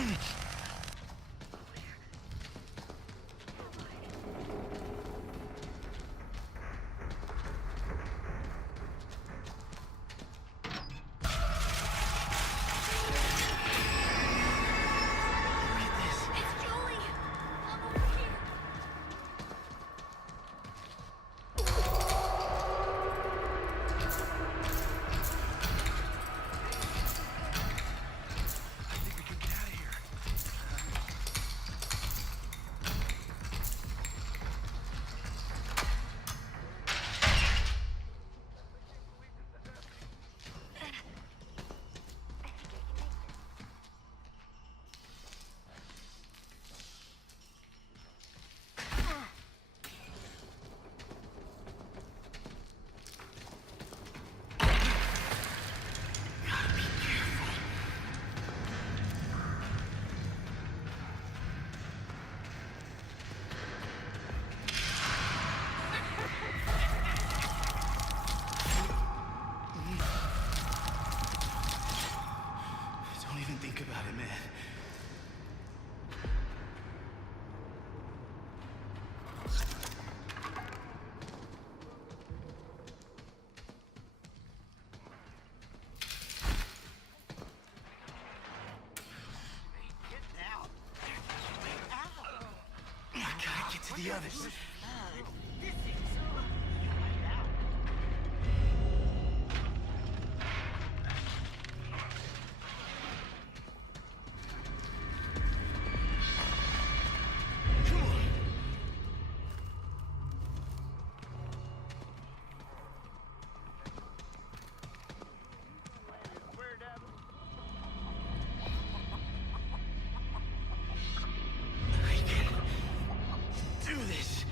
Don't even think about it, man. I gotta get to the others. Do this.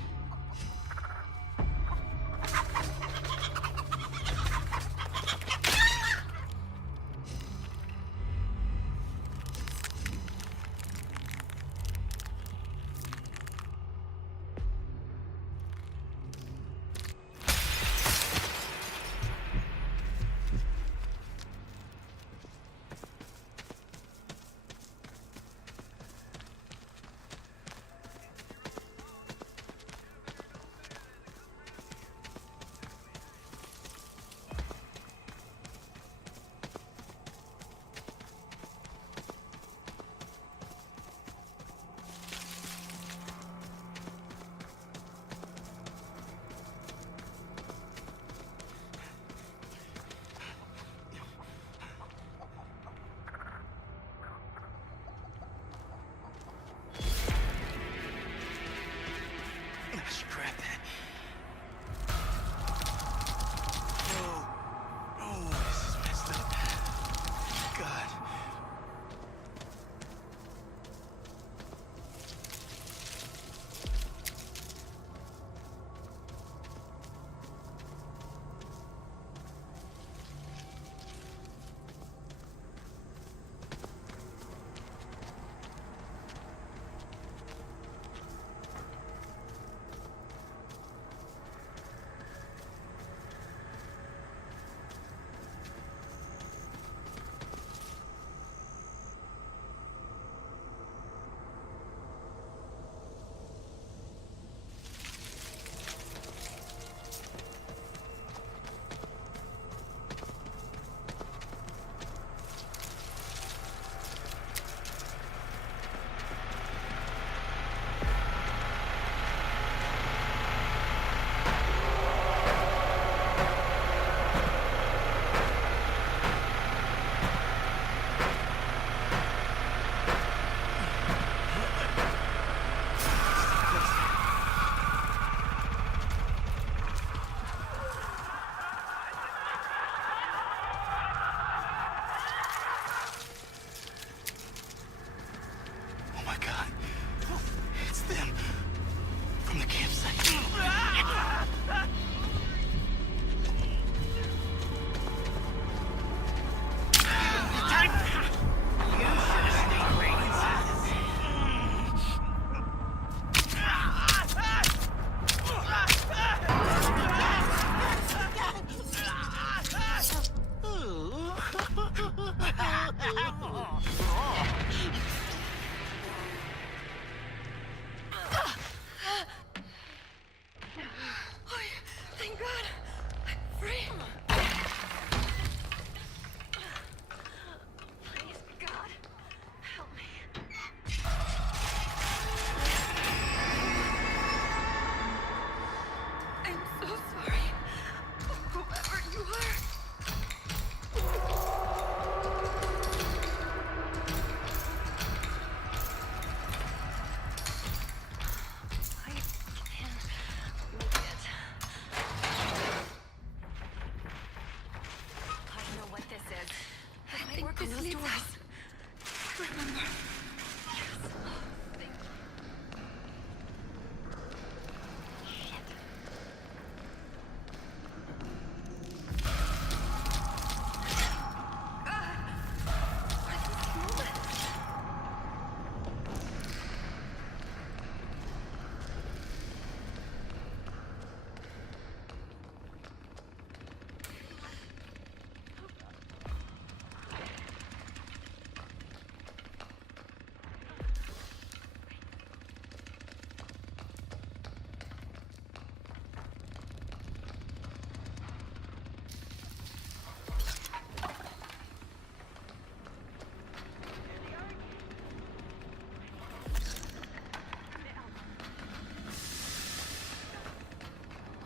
This those leads doors. us. Remember.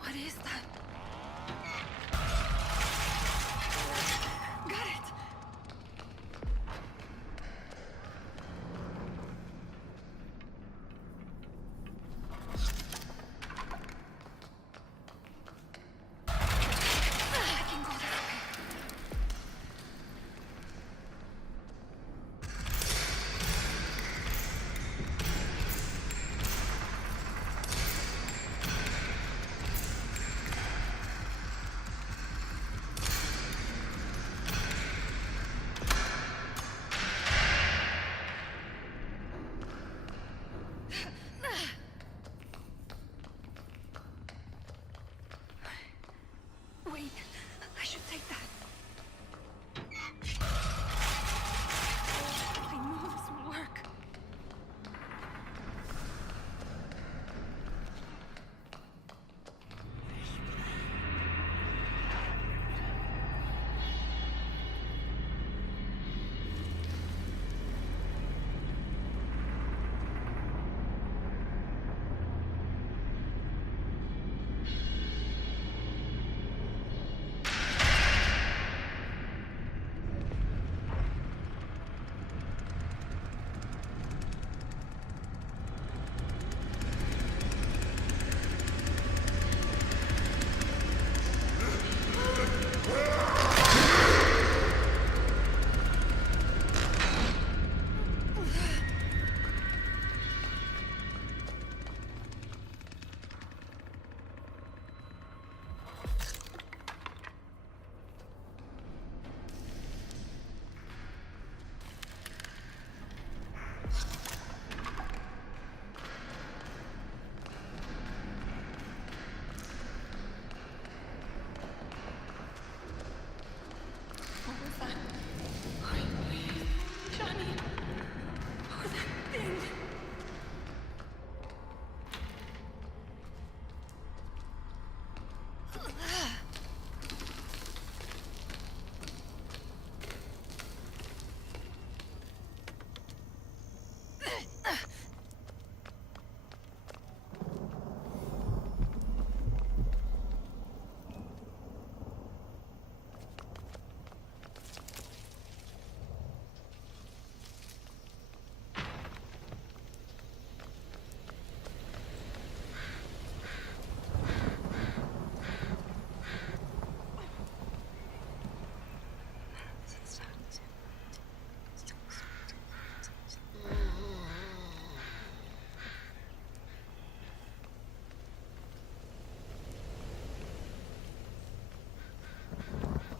What is that? Got it! I can go this way. Wait, I should take that. I know this will work. What was that? Oh, please. Johnny. Oh, that thing.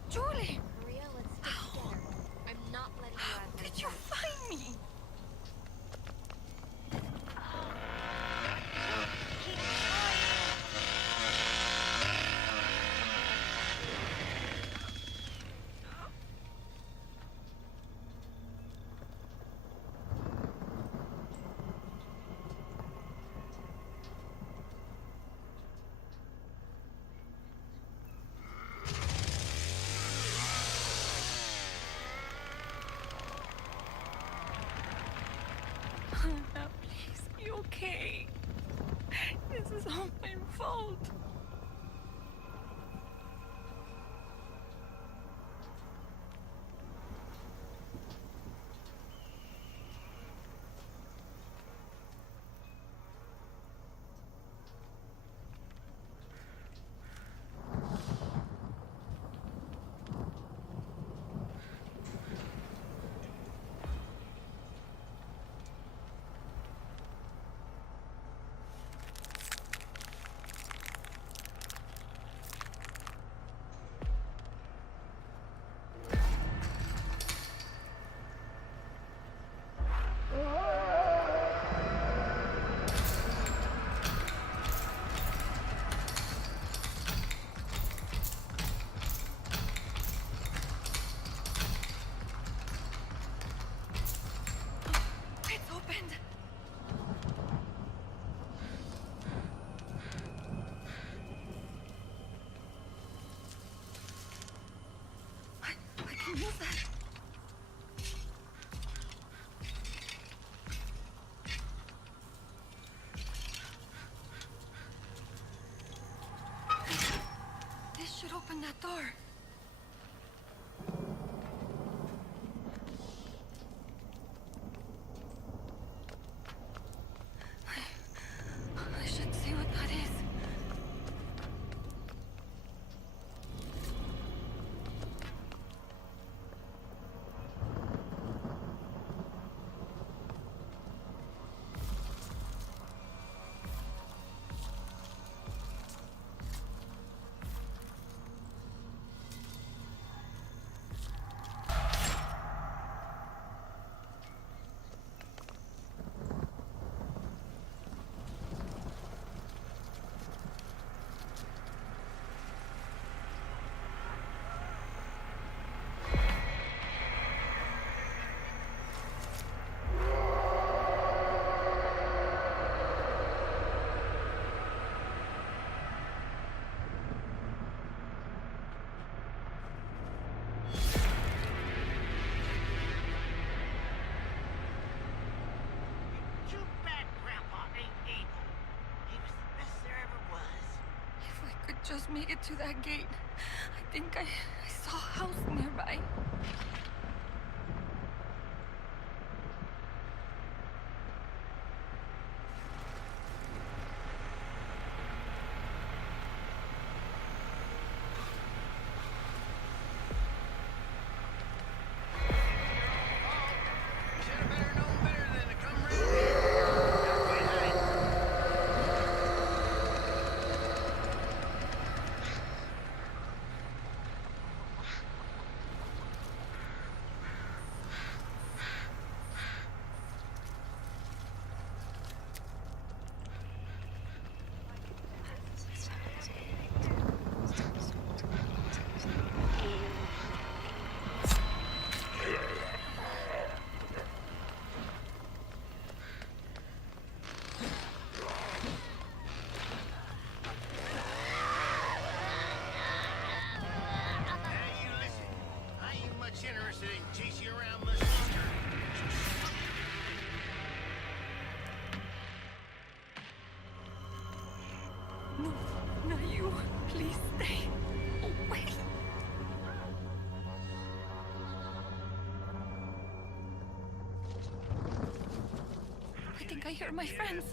Julie! Maria, let's stick together. I'm not letting you out of Did this you one. find me? Now, please, be okay. This is all my fault. was that? This should open that door. I should see what that is. Too bad Grandpa ain't able. He was the best there ever was. If I could just make it to that gate. I think I saw a house nearby. Should've better known better than to come round here. Not quite hiding. Now you listen. I ain't much interested in chasing you around much longer. No, not you. Please stay. Oh, wait. I think I hear my friends.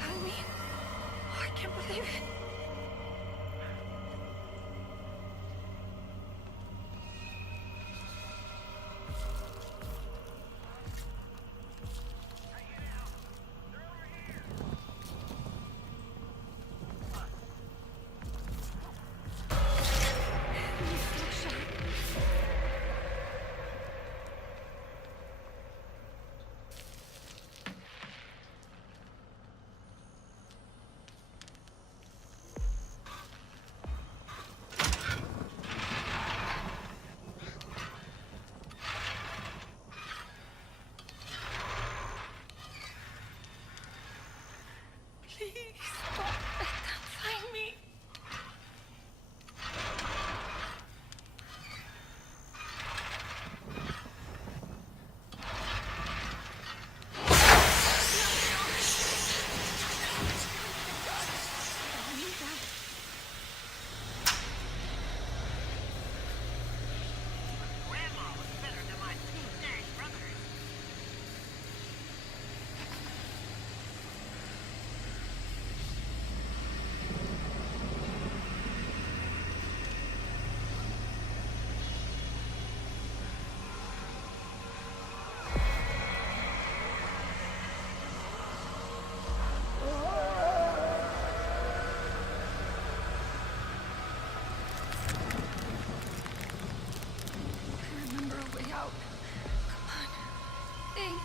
Found me. Oh, I can't believe it. Please don't let them find me. Grandma was better than my two Dash brothers. I remember a way out. Come on. Think.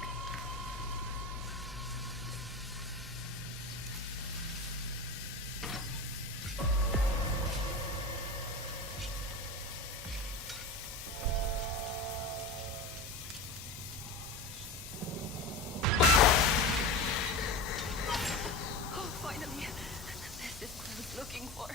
Oh, finally. This is what I was looking for.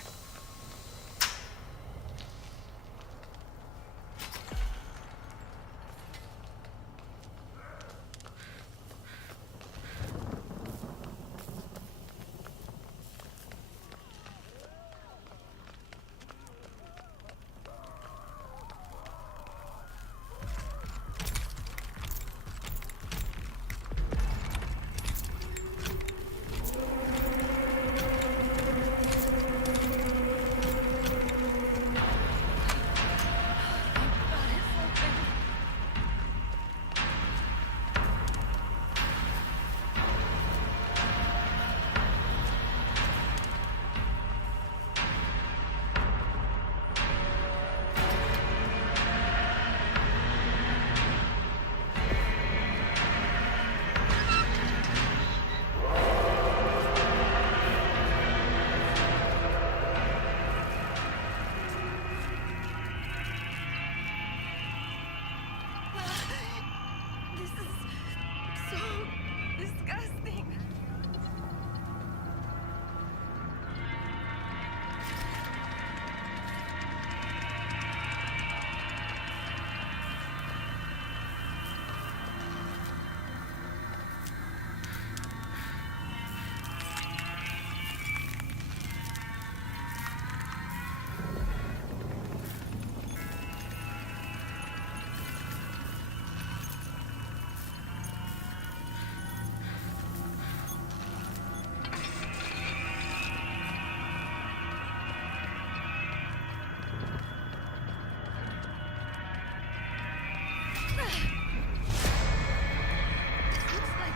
Looks like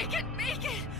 I can make it.